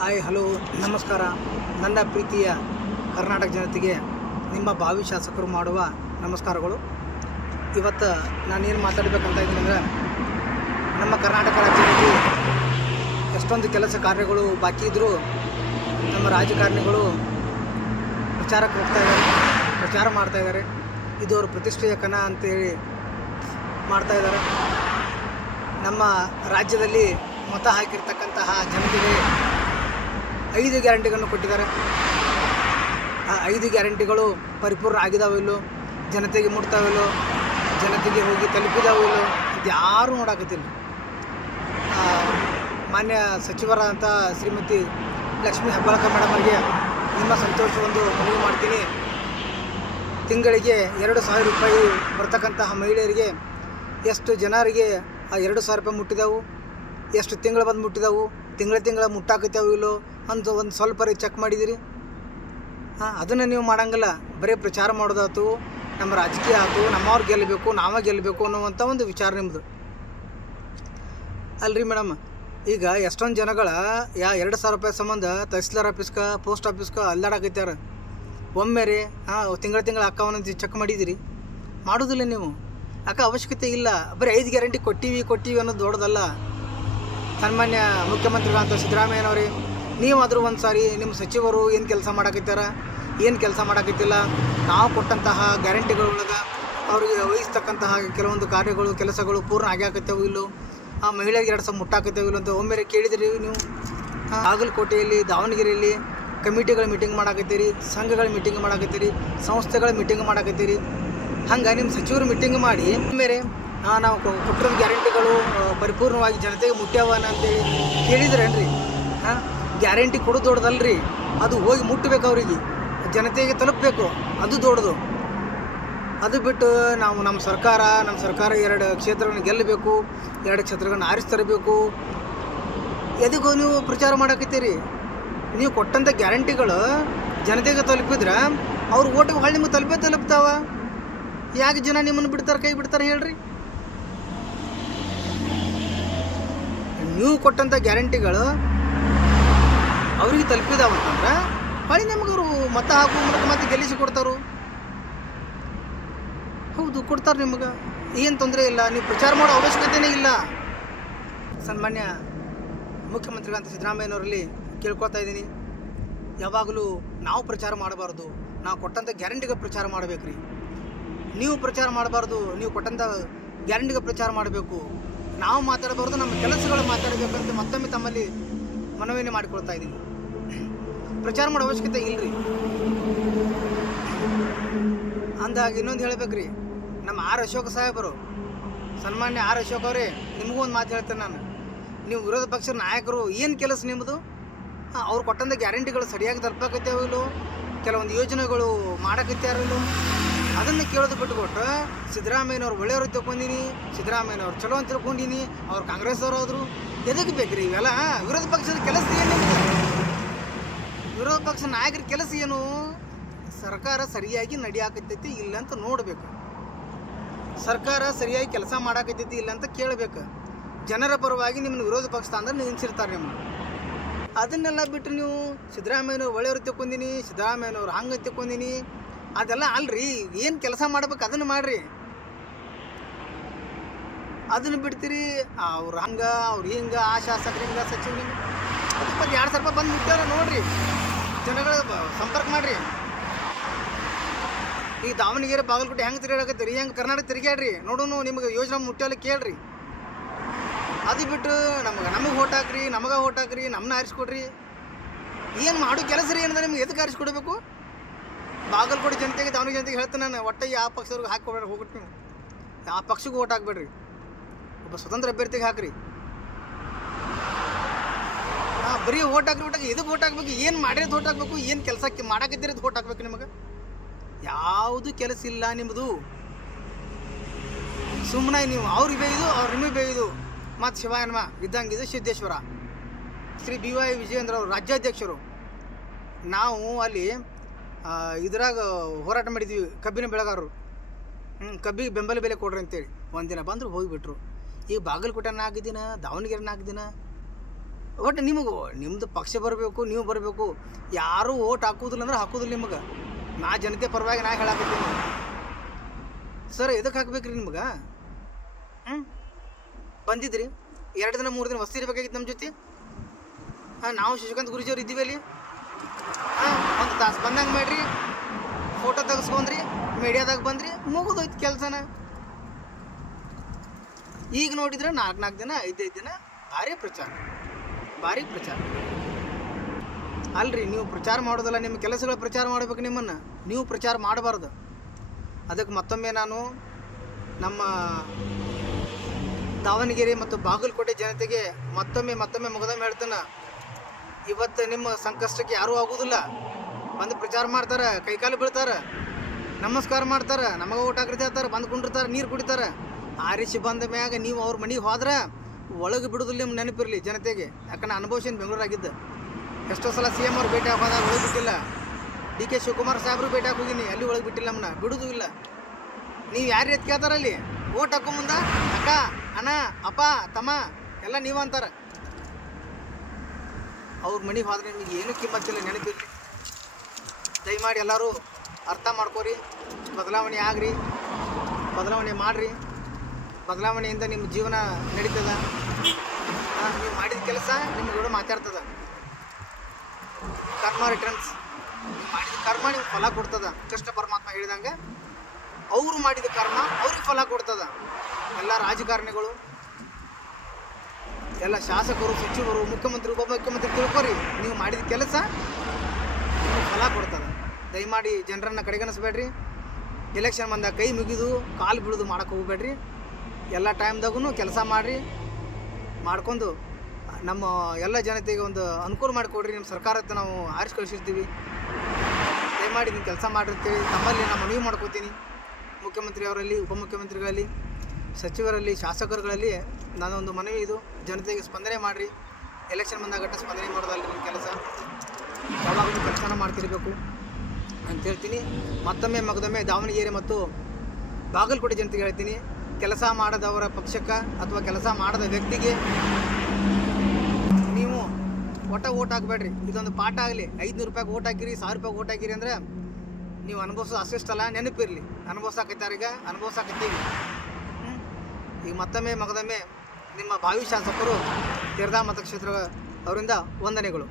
Hi hello ನಮಸ್ಕಾರ. ನನ್ನ ಪ್ರೀತಿಯ ಕರ್ನಾಟಕ ಜನತೆಗೆ ನಿಮ್ಮ ಭಾವಿ ಶಾಸಕರು ಮಾಡುವ ನಮಸ್ಕಾರಗಳು. ಇವತ್ತು ನಾನೇನು ಮಾತಾಡಬೇಕಂತ ಇದ್ದೀನಿ ಅಂದರೆ, ನಮ್ಮ ಕರ್ನಾಟಕ ರಾಜ್ಯದಲ್ಲಿ ಎಷ್ಟೊಂದು ಕೆಲಸ ಕಾರ್ಯಗಳು ಬಾಕಿ ಇದ್ದರೂ ನಮ್ಮ ರಾಜಕಾರಣಿಗಳು ಪ್ರಚಾರಕ್ಕೆ ಹೋಗ್ತಾಯಿದ್ದಾರೆ, ಪ್ರಚಾರ ಮಾಡ್ತಾಯಿದ್ದಾರೆ. ಇದು ಅವ್ರ ಪ್ರತಿಷ್ಠೆಯ ಕಣ ಅಂತೇಳಿ ಮಾಡ್ತಾಯಿದ್ದಾರೆ. ನಮ್ಮ ರಾಜ್ಯದಲ್ಲಿ ಮತ ಹಾಕಿರ್ತಕ್ಕಂತಹ ಜನತೆಗೆ 5 ಗ್ಯಾರಂಟಿಗಳನ್ನು ಕೊಟ್ಟಿದ್ದಾರೆ. ಆ 5 ಗ್ಯಾರಂಟಿಗಳು ಪರಿಪೂರ್ಣ ಆಗಿದಾವಿಲ್ಲೋ, ಜನತೆಗೆ ಮುಟ್ತಾವಿಲ್ಲೋ, ಜನತೆಗೆ ಹೋಗಿ ತಲುಪಿದಾವಿಲ್ಲೋ ಇದು ಯಾರೂ ನೋಡಾಕತ್ತಿಲ್ಲ. ಮಾನ್ಯ ಸಚಿವರಾದಂಥ ಶ್ರೀಮತಿ ಲಕ್ಷ್ಮೀ ಹೆಬ್ಬಾಳ್ಕರ್ ಮೇಡಮ್ ಅವರಿಗೆ ನಿಮ್ಮ ಸಂತೋಷವೊಂದು ಮನವಿ ಮಾಡ್ತೀನಿ. ತಿಂಗಳಿಗೆ 2,000 ರೂಪಾಯಿ ಬರ್ತಕ್ಕಂತಹ ಮಹಿಳೆಯರಿಗೆ ಎಷ್ಟು ಜನರಿಗೆ ಆ 2,000 ರೂಪಾಯಿ ಮುಟ್ಟಿದವು, ಎಷ್ಟು ತಿಂಗಳು ಬಂದು ಮುಟ್ಟಿದವು, ತಿಂಗಳ ಮುಟ್ಟಾಕತ್ತೇವು ಇಲ್ಲೋ ಅಂತ ಒಂದು ಸ್ವಲ್ಪ ಚೆಕ್ ಮಾಡಿದಿರಿ? ಅದನ್ನು ನೀವು ಮಾಡಂಗಿಲ್ಲ. ಬರೀ ಪ್ರಚಾರ ಮಾಡೋದಾಯ್ತು, ನಮ್ಮ ರಾಜಕೀಯ ಆಯ್ತು, ನಮ್ಮವ್ರು ಗೆಲ್ಲಬೇಕು, ನಾವೇ ಗೆಲ್ಲಬೇಕು ಅನ್ನುವಂಥ ಒಂದು ವಿಚಾರ ನಿಮ್ಮದು ಅಲ್ರಿ ಮೇಡಮ್. ಈಗ ಎಷ್ಟೊಂದು ಜನಗಳ 2,000 ರೂಪಾಯಿ ಸಂಬಂಧ ತಹಸೀಲ್ದಾರ್ ಆಫೀಸ್ಗೆ, ಪೋಸ್ಟ್ ಆಫೀಸ್ಗೆ ಅಲ್ಲಾಡಾಕತ್ಯಾರ. ಒಮ್ಮೆ ರೀ ತಿಂಗಳ ಅಕೌಂಟ್ ಚೆಕ್ ಮಾಡಿದಿರಿ? ಮಾಡೋದಿಲ್ಲ ನೀವು. ಯಾಕೆ ಅವಶ್ಯಕತೆ ಇಲ್ಲ. ಬರೀ 5 ಗ್ಯಾರಂಟಿ ಕೊಟ್ಟಿವಿ ಅನ್ನೋದು ದೊಡ್ಡದಲ್ಲ. ಸನ್ಮಾನ್ಯ ಮುಖ್ಯಮಂತ್ರಿಗಳಂತ ಸಿದ್ದರಾಮಯ್ಯನವ್ರಿ, ನೀವಾದರೂ ಒಂದು ಸಾರಿ ನಿಮ್ಮ ಸಚಿವರು ಏನು ಕೆಲಸ ಮಾಡಾಕತ್ತಾರ, ಏನು ಕೆಲಸ ಮಾಡಾಕತ್ತಿಲ್ಲ, ನಾವು ಕೊಟ್ಟಂತಹ ಗ್ಯಾರಂಟಿಗಳೊಳಗೆ ಅವ್ರಿಗೆ ವಹಿಸ್ತಕ್ಕಂತಹ ಕೆಲವೊಂದು ಕಾರ್ಯಗಳು ಕೆಲಸಗಳು ಪೂರ್ಣ ಆಗ್ಯಾಕತ್ತೇವು ಇಲ್ಲೋ, ಆ ಮಹಿಳೆಯರಿಗೆ 2,000 ಮುಟ್ಟಾಕತ್ತೇವು ಇಲ್ಲ ಅಂತ ಒಮ್ಮೆ ಕೇಳಿದಿರಿ ನೀವು? ಬಾಗಲಕೋಟೆಯಲ್ಲಿ, ದಾವಣಗೆರೆಯಲ್ಲಿ ಕಮಿಟಿಗಳ ಮೀಟಿಂಗ್ ಮಾಡಾಕತ್ತೀರಿ, ಸಂಘಗಳ ಮೀಟಿಂಗ್ ಮಾಡಾಕತ್ತೀರಿ, ಸಂಸ್ಥೆಗಳ ಮೀಟಿಂಗ್ ಮಾಡಾಕತ್ತೀರಿ. ಹಂಗೆ ನಿಮ್ಮ ಸಚಿವರು ಮೀಟಿಂಗ್ ಮಾಡಿ ಮೇರೆ ನಾವು ಕೊಟ್ಟಿರೋ ಗ್ಯಾರಂಟಿಗಳು ಪರಿಪೂರ್ಣವಾಗಿ ಜನತೆಗೆ ಮುಟ್ಟ್ಯಾವನ ಅಂತೇಳಿ ಕೇಳಿದ್ರೇನ್ರಿ? ಗ್ಯಾರಂಟಿ ಕೊಡೋದು ದೊಡ್ಡದಲ್ರಿ, ಅದು ಹೋಗಿ ಮುಟ್ಟಬೇಕು, ಅವರಿಗೆ ಜನತೆಗೆ ತಲುಪಬೇಕು, ಅದು ದೊಡ್ಡದು. ಅದು ಬಿಟ್ಟು ನಮ್ಮ ಸರ್ಕಾರ 2 ಕ್ಷೇತ್ರಗಳನ್ನ ಗೆಲ್ಲಬೇಕು, 2 ಕ್ಷೇತ್ರಗಳನ್ನ ಆರಿಸಿ ತರಬೇಕು, ಎದಕ್ಕೂ ನೀವು ಪ್ರಚಾರ ಮಾಡಾಕತ್ತೀರಿ? ನೀವು ಕೊಟ್ಟಂಥ ಗ್ಯಾರಂಟಿಗಳು ಜನತೆಗೆ ತಲುಪಿದ್ರೆ ಅವ್ರ ಓಟಿಗೆ ಹೊಳ್ಳಿ ನಿಮಗೆ ತಲುಪ್ತಾವ. ಯಾಕೆ ಜನ ನಿಮ್ಮನ್ನು ಬಿಡ್ತಾರೆ, ಕೈ ಬಿಡ್ತಾರೆ ಹೇಳ್ರಿ? ನೀವು ಕೊಟ್ಟಂಥ ಗ್ಯಾರಂಟಿಗಳು ಅವ್ರಿಗೆ ತಲುಪಿದಾವಂತಂದ್ರೆ ಹೊಳ್ಳಿ ನಿಮ್ಗೆ ಅವರು ಮತ ಹಾಕುವ ಮೂಲಕ ಮತ್ತೆ ಗೆಲ್ಲಿಸಿ ಕೊಡ್ತಾರು. ಹೌದು, ಕೊಡ್ತಾರೆ ನಿಮ್ಗೆ, ಏನು ತೊಂದರೆ ಇಲ್ಲ. ನೀವು ಪ್ರಚಾರ ಮಾಡೋ ಅವಶ್ಯಕತೆಯೇ ಇಲ್ಲ. ಸನ್ಮಾನ್ಯ ಮುಖ್ಯಮಂತ್ರಿಗಳಂತ ಸಿದ್ದರಾಮಯ್ಯನವರಲ್ಲಿ ಕೇಳ್ಕೊಳ್ತಾ ಇದ್ದೀನಿ, ಯಾವಾಗಲೂ ನಾವು ಪ್ರಚಾರ ಮಾಡಬಾರ್ದು, ನಾವು ಕೊಟ್ಟಂಥ ಗ್ಯಾರಂಟಿಗೆ ಪ್ರಚಾರ ಮಾಡಬೇಕ್ರಿ. ನೀವು ಪ್ರಚಾರ ಮಾಡಬಾರ್ದು, ನೀವು ಕೊಟ್ಟಂಥ ಗ್ಯಾರಂಟಿಗೆ ಪ್ರಚಾರ ಮಾಡಬೇಕು. ನಾವು ಮಾತಾಡಬಾರ್ದು, ನಮ್ಮ ಕೆಲಸಗಳು ಮಾತಾಡಬೇಕಂತ ಮತ್ತೊಮ್ಮೆ ತಮ್ಮಲ್ಲಿ ಮನವಿಯನ್ನು ಮಾಡಿಕೊಳ್ತಾ ಇದ್ದೀನಿ. ಪ್ರಚಾರ ಮಾಡೋ ಅವಶ್ಯಕತೆ ಇಲ್ಲರಿ. ಅಂದಾಗ ಇನ್ನೊಂದು ಹೇಳ್ಬೇಕ್ರಿ, ನಮ್ಮ ಅಶೋಕ್ ಸಾಹೇಬರು, ಸನ್ಮಾನ್ಯ ಅಶೋಕ್ ಅವರೇ, ನಿಮಗೂ ಒಂದು ಮಾತು ಹೇಳ್ತೇನೆ ನಾನು. ನೀವು ವಿರೋಧ ಪಕ್ಷದ ನಾಯಕರು, ಏನು ಕೆಲಸ ನಿಮ್ಮದು? ಅವ್ರು ಕೊಟ್ಟಂಥ ಗ್ಯಾರಂಟಿಗಳು ಸರಿಯಾಗಿ ತಲುಪಕತ್ತೇವೋ ಇಲ್ಲೋ, ಕೆಲವೊಂದು ಯೋಜನೆಗಳು ಮಾಡಕತ್ಯಾರೋ ಇಲ್ಲೋ, ಅದನ್ನು ಕೇಳೋದು ಬಿಟ್ಟುಕೊಟ್ಟು ಸಿದ್ದರಾಮಯ್ಯನವ್ರು ಒಳ್ಳೆಯವರು ತಿಳ್ಕೊಂಡಿನಿ, ಸಿದ್ದರಾಮಯ್ಯನವ್ರು ಚಲೋ ಅಂತ ತಿಳ್ಕೊಂಡಿನಿ, ಅವ್ರು ಕಾಂಗ್ರೆಸ್ದವ್ರು ಹೋದ್ರು. ಎದಕ್ಕೆ ಬೇಕ್ರಿ ಇವೆಲ್ಲ? ವಿರೋಧ ಪಕ್ಷದ ಕೆಲಸ ಏನು? ವಿರೋಧ ಪಕ್ಷ ನಾಯಕರ ಕೆಲಸ ಏನು? ಸರ್ಕಾರ ಸರಿಯಾಗಿ ನಡೆಯಾಕತ್ತೈತಿ ಇಲ್ಲ ಅಂತ ನೋಡಬೇಕು, ಸರ್ಕಾರ ಸರಿಯಾಗಿ ಕೆಲಸ ಮಾಡಾಕತ್ತೈತಿ ಇಲ್ಲ ಅಂತ ಕೇಳಬೇಕು. ಜನರ ಪರವಾಗಿ ನಿಮ್ಮನ್ನು ವಿರೋಧ ಪಕ್ಷ ಅಂದ್ರೆ ನಿಲ್ಲಿಸಿರ್ತಾರೆ ನಿಮ್ಮನ್ನು. ಅದನ್ನೆಲ್ಲ ಬಿಟ್ಟು ನೀವು ಸಿದ್ದರಾಮಯ್ಯನವ್ರು ಒಳ್ಳೆಯವರು ತಿಳ್ಕೊಂಡಿನಿ, ಸಿದ್ದರಾಮಯ್ಯನವ್ರು ಹಂಗೆ ತಿಳ್ಕೊಂಡಿನಿ, ಅದೆಲ್ಲ ಅಲ್ರಿ. ಏನು ಕೆಲಸ ಮಾಡ್ಬೇಕು ಅದನ್ನು ಮಾಡಿರಿ. ಅದನ್ನು ಬಿಡ್ತೀರಿ ಅವ್ರು ಹಂಗೆ, ಅವ್ರು ಹಿಂಗೆ, ಆ ಶಾಸಕರು ಹಿಂಗೆ, ಸಚಿವರು ಹಿಂಗೆ. ಅದಕ್ಕೆ 2,000 ರೂಪಾಯಿ ಬಂದು ಮುಟ್ಟಾರ ನೋಡಿರಿ, ಜನಗಳ ಸಂಪರ್ಕ ಮಾಡಿರಿ. ಈ ದಾವಣಗೆರೆ ಬಾಗಲಕೋಟೆ ಹೆಂಗೆ ತಿರುಗಾಡಕತ್ತೀರಿ, ಹೆಂಗೆ ಕರ್ನಾಟಕ ತಿರುಗಾಡ್ರಿ ನೋಡೋನು, ನಿಮಗೆ ಯೋಜನೆ ಮುಟ್ಟಾಲ ಕೇಳ್ರಿ. ಅದು ಬಿಟ್ಟು ನಮಗೆ ಓಟ್ ಹಾಕ್ರಿ, ನಮಗೆ ಓಟ್ ಹಾಕ್ರಿ, ನಮ್ಮನ್ನ ಆರಿಸ್ಕೊಡ್ರಿ. ಏನು ಮಾಡೋ ಕೆಲಸ ರೀ ಏನಂದ್ರೆ ನಿಮ್ಗೆ ಎದಕ್ಕೆ ಆರಿಸ್ಕೊಡ್ಬೇಕು? ಬಾಗಲಕೋಟೆ ಜನತೆಗೆ, ದಾವಣಗೆರೆ ಜನತೆಗೆ ಹೇಳ್ತೇನೆ ನಾನು, ಒಟ್ಟೆ ಯಾವ ಪಕ್ಷದವ್ರಿಗೆ ಹಾಕಿಕೊಡ್ರಿ, ಹೋಗ್ಬಿಟ್ಟು ನೀವು ಯಾವ ಪಕ್ಷಕ್ಕೂ ಓಟ್ ಹಾಕ್ಬೇಡ್ರಿ, ಒಬ್ಬ ಸ್ವತಂತ್ರ ಅಭ್ಯರ್ಥಿಗೆ ಹಾಕ್ರಿ. ಬರೀ ಓಟ್ ಹಾಕ್ರಿ, ಎದಕ್ಕೆ ಓಟ್ ಹಾಕ್ಬೇಕು? ಏನು ಮಾಡಿರೋದು ಓಟ್ ಹಾಕ್ಬೇಕು, ಏನು ಕೆಲಸಕ್ಕೆ ಮಾಡಾಕತ್ತಿರೋದು ಓಟ್ ಹಾಕ್ಬೇಕು. ನಿಮಗೆ ಯಾವುದು ಕೆಲಸ ಇಲ್ಲ ನಿಮ್ಮದು. ಸುಮ್ಮನೆ ನೀವು ಅವ್ರಿಗೆ ಬೇಯ್ದು, ಅವ್ರು ನಿಮಗೆ ಬೇಯ್ದು. ಮತ್ತು ಶಿವಾಯನ್ಮ ಇದ್ದಂಗಿದು ಸಿದ್ದೇಶ್ವರ, ಶ್ರೀ BY ವಿಜಯೇಂದ್ರ ಅವರು ರಾಜ್ಯಾಧ್ಯಕ್ಷರು. ನಾವು ಅಲ್ಲಿ ಇದ್ರಾಗ ಹೋರಾಟ ಮಾಡಿದ್ವಿ, ಕಬ್ಬಿನ ಬೆಳೆಗಾರರು. ಕಬ್ಬಿಗೆ ಬೆಂಬಲ ಬೆಲೆ ಕೊಡ್ರಿ ಅಂತೇಳಿ. ಒಂದಿನ ಬಂದರು ಹೋಗಿಬಿಟ್ರು. ಈಗ ಬಾಗಲಕೋಟೆ 4 ದಿನ, ದಾವಣಗೆರೆ 4 ದಿನ, ಒಟ್ಟು ನಿಮಗೆ ನಿಮ್ಮದು ಪಕ್ಷ ಬರಬೇಕು, ನೀವು ಬರಬೇಕು. ಯಾರೂ ಓಟ್ ಹಾಕೋದಿಲ್ಲ ಅಂದ್ರೆ ಹಾಕೋದಿಲ್ಲ ನಿಮಗೆ. ನಾ ಜನತೆ ಪರವಾಗಿ ನಾ ಹೇಳಾಕತ್ತೀನಿ ಸರ್. ಎದಕ್ಕೆ ಹಾಕ್ಬೇಕ್ರಿ ನಿಮ್ಗೆ? ಬಂದಿದ್ರಿ 2 ದಿನ 3 ದಿನ ವಸ್ತಿ ಇರಬೇಕಾಗಿತ್ತು ನಮ್ಮ ಜೊತೆ. ನಾವು ಶಶಿಕಾಂತ್ ಗುರೂಜಿಯವ್ರು ಇದ್ದೀವಿ ಅಲ್ಲಿ. ಒಂದು ತಾಸು ಬಂದಂಗೆ ಮಾಡ್ರಿ, ಫೋಟೋ ತೆಗೆಸ್ಕೊಂಡ್ರಿ, ಮೀಡಿಯಾದಾಗ ಬಂದ್ರಿ, ಮುಗಿದೋಯ್ತು ಕೆಲಸನ. ಈಗ ನೋಡಿದ್ರೆ 4 ದಿನ 5 ದಿನ ಭಾರಿ ಪ್ರಚಾರ. ಅಲ್ರಿ, ನೀವು ಪ್ರಚಾರ ಮಾಡೋದಲ್ಲ, ನಿಮ್ಮ ಕೆಲಸಗಳ ಪ್ರಚಾರ ಮಾಡಬೇಕು. ನಿಮ್ಮನ್ನು ನೀವು ಪ್ರಚಾರ ಮಾಡಬಾರ್ದು. ಅದಕ್ಕೆ ಮತ್ತೊಮ್ಮೆ ನಾನು ನಮ್ಮ ದಾವಣಗೆರೆ ಮತ್ತು ಬಾಗಲಕೋಟೆ ಜನತೆಗೆ ಮತ್ತೊಮ್ಮೆ ಮುಗ್ದೊಮ್ಮೆ ಹೇಳ್ತೇನೆ, ಇವತ್ತು ನಿಮ್ಮ ಸಂಕಷ್ಟಕ್ಕೆ ಯಾರೂ ಆಗೋದಿಲ್ಲ. ಬಂದು ಪ್ರಚಾರ ಮಾಡ್ತಾರೆ, ಕೈಕಾಲು ಬೀಳ್ತಾರೆ, ನಮಸ್ಕಾರ ಮಾಡ್ತಾರೆ, ನಮಗೆ ಊಟ ಹಾಕ್ರಿ ಹೇಳ್ತಾರೆ, ಬಂದು ಕುಂಡಿರ್ತಾರೆ, ನೀರು ಕುಡಿತಾರೆ. ಆರಿಸಿ ಬಂದ ಮ್ಯಾಗ ನೀವು ಅವ್ರ ಮನೆಗೆ ಹೋದ್ರೆ ಒಳಗೆ ಬಿಡೋದಿಲ್ಲ. ನಿಮ್ಮ ನೆನಪಿರಲಿ ಜನತೆಗೆ. ಯಾಕಂದ್ರೆ ಅನುಭವಿಸಿನ ಬೆಂಗಳೂರಾಗಿದ್ದೆ. ಎಷ್ಟೋ ಸಲ CM ಅವ್ರು ಭೇಟಿ ಹೋದಾಗ ಒಳಗೆ ಬಿಟ್ಟಿಲ್ಲ. DK ಶಿವಕುಮಾರ್ ಸಾಹೇಬರು ಭೇಟಿ ಹೋಗಿನಿ, ಅಲ್ಲಿ ಒಳಗೆ ಬಿಟ್ಟಿಲ್ಲ. ನಮ್ಮನ್ನ ಬಿಡೋದು ಇಲ್ಲ. ನೀವು ಯಾರು ಎತ್ತು ಕೇಳ್ತಾರಲ್ಲಿ ಓಟ್ ಹಾಕೋ ಮುಂದೆ ಅಕ್ಕ, ಅಣ್ಣ, ಅಪ್ಪ, ತಮ್ಮ ಎಲ್ಲ ನೀವು ಅಂತಾರೆ. ಅವ್ರ ಮನೆಗೆ ಹೋದ್ರೆ ನಿಮಗೆ ಏನೂ ಕಿಮ್ಮತ್ತಿಲ್ಲ, ನೆನಪಿರಲಿ. ದಯಮಾಡಿ ಎಲ್ಲರೂ ಅರ್ಥ ಮಾಡ್ಕೋರಿ. ಬದಲಾವಣೆ ಆಗ್ರಿ, ಬದಲಾವಣೆ ಮಾಡಿರಿ. ಬದಲಾವಣೆಯಿಂದ ನಿಮ್ಮ ಜೀವನ ನಡೀತದ. ನೀವು ಮಾಡಿದ ಕೆಲಸ ನಿಮ್ಮ ಕೂಡ ಮಾತಾಡ್ತದ. ಕರ್ಮ ರಿಟರ್ನ್ಸ್. ನೀವು ಮಾಡಿದ ಕರ್ಮ ನಿಮ್ಗೆ ಫಲ ಕೊಡ್ತದ. ಕೃಷ್ಣ ಪರಮಾತ್ಮ ಹೇಳಿದಂಗೆ ಅವರು ಮಾಡಿದ ಕರ್ಮ ಅವ್ರಿಗೆ ಫಲ ಕೊಡ್ತದ. ಎಲ್ಲ ರಾಜಕಾರಣಿಗಳು, ಎಲ್ಲ ಶಾಸಕರು, ಸಚಿವರು, ಮುಖ್ಯಮಂತ್ರಿ, ಉಪಮುಖ್ಯಮಂತ್ರಿ ತಿಳ್ಕೊರಿ. ನೀವು ಮಾಡಿದ ಕೆಲಸ ನಿಮಗೆ ಫಲ ಕೊಡ್ತದ. ದಯಮಾಡಿ ಜನರನ್ನು ಕಡೆಗಣಿಸ್ಬೇಡ್ರಿ. ಎಲೆಕ್ಷನ್ ಬಂದಾಗ ಕೈ ಮುಗಿದು ಕಾಲು ಬೀಳೋದು ಮಾಡೋಕೆ ಹೋಗ್ಬೇಡ್ರಿ. ಎಲ್ಲ ಟೈಮ್ದಾಗೂ ಕೆಲಸ ಮಾಡಿರಿ. ಮಾಡ್ಕೊಂಡು ನಮ್ಮ ಎಲ್ಲ ಜನತೆಗೆ ಒಂದು ಅನುಕೂಲ ಮಾಡಿಕೊಡ್ರಿ. ನಿಮ್ಮ ಸರ್ಕಾರಕ್ಕೆ ನಾವು ಆರಿಸಿ ಕಳಿಸಿರ್ತೀವಿ. ದಯಮಾಡಿ ನೀವು ಕೆಲಸ ಮಾಡಿರ್ತೀವಿ. ತಮ್ಮಲ್ಲಿ ನಾನು ಮನವಿ ಮಾಡ್ಕೋತೀನಿ. ಮುಖ್ಯಮಂತ್ರಿ ಅವರಲ್ಲಿ, ಉಪಮುಖ್ಯಮಂತ್ರಿಗಳಲ್ಲಿ, ಸಚಿವರಲ್ಲಿ, ಶಾಸಕರುಗಳಲ್ಲಿ ನಾನೊಂದು ಮನವಿ ಇದು, ಜನತೆಗೆ ಸ್ಪಂದನೆ ಮಾಡಿರಿ. ಎಲೆಕ್ಷನ್ ಬಂದಾಗ ಸ್ಪಂದನೆ ಮಾಡೋದಲ್ಲ ನಿಮ್ಮ ಕೆಲಸ. ಯಾವಾಗಲೂ ಕೆಲಸನ ಮಾಡ್ತಿರಬೇಕು ಅಂತ ಹೇಳ್ತೀನಿ. ಮತ್ತೊಮ್ಮೆ ದಾವಣಗೆರೆ ಮತ್ತು ಬಾಗಲಕೋಟೆ ಜನತೆಗೆ ಹೇಳ್ತೀನಿ, ಕೆಲಸ ಮಾಡದವರ ಪಕ್ಷಕ್ಕೆ ಅಥವಾ ಕೆಲಸ ಮಾಡದ ವ್ಯಕ್ತಿಗೆ ನೀವು ಓಟ್ ಹಾಕಬೇಡ್ರಿ. ಇದೊಂದು ಪಾಠ ಆಗಲಿ. 500 ರೂಪಾಯಿಗೆ ಓಟ್ ಹಾಕಿರಿ, 1000 ರೂಪಾಯಿಗೆ ಓಟ್ ಹಾಕಿರಿ ಅಂದರೆ ನೀವು ಅನುಭವಿಸೋ ಅಷ್ಟಿಷ್ಟಲ್ಲ, ನೆನಪಿರಲಿ. ಅನುಭವಿಸಾಕತ್ತಾರೀಗ, ಅನುಭವಿಸಾಕತ್ತೀವಿ. ಈಗ ಮತ್ತೊಮ್ಮೆ ನಿಮ್ಮ ಭಾವಿ ಶಾಸಕರು ತೀರ್ಥ ಮತಕ್ಷೇತ್ರ ಅವರಿಂದ ವಂದನೆಗಳು.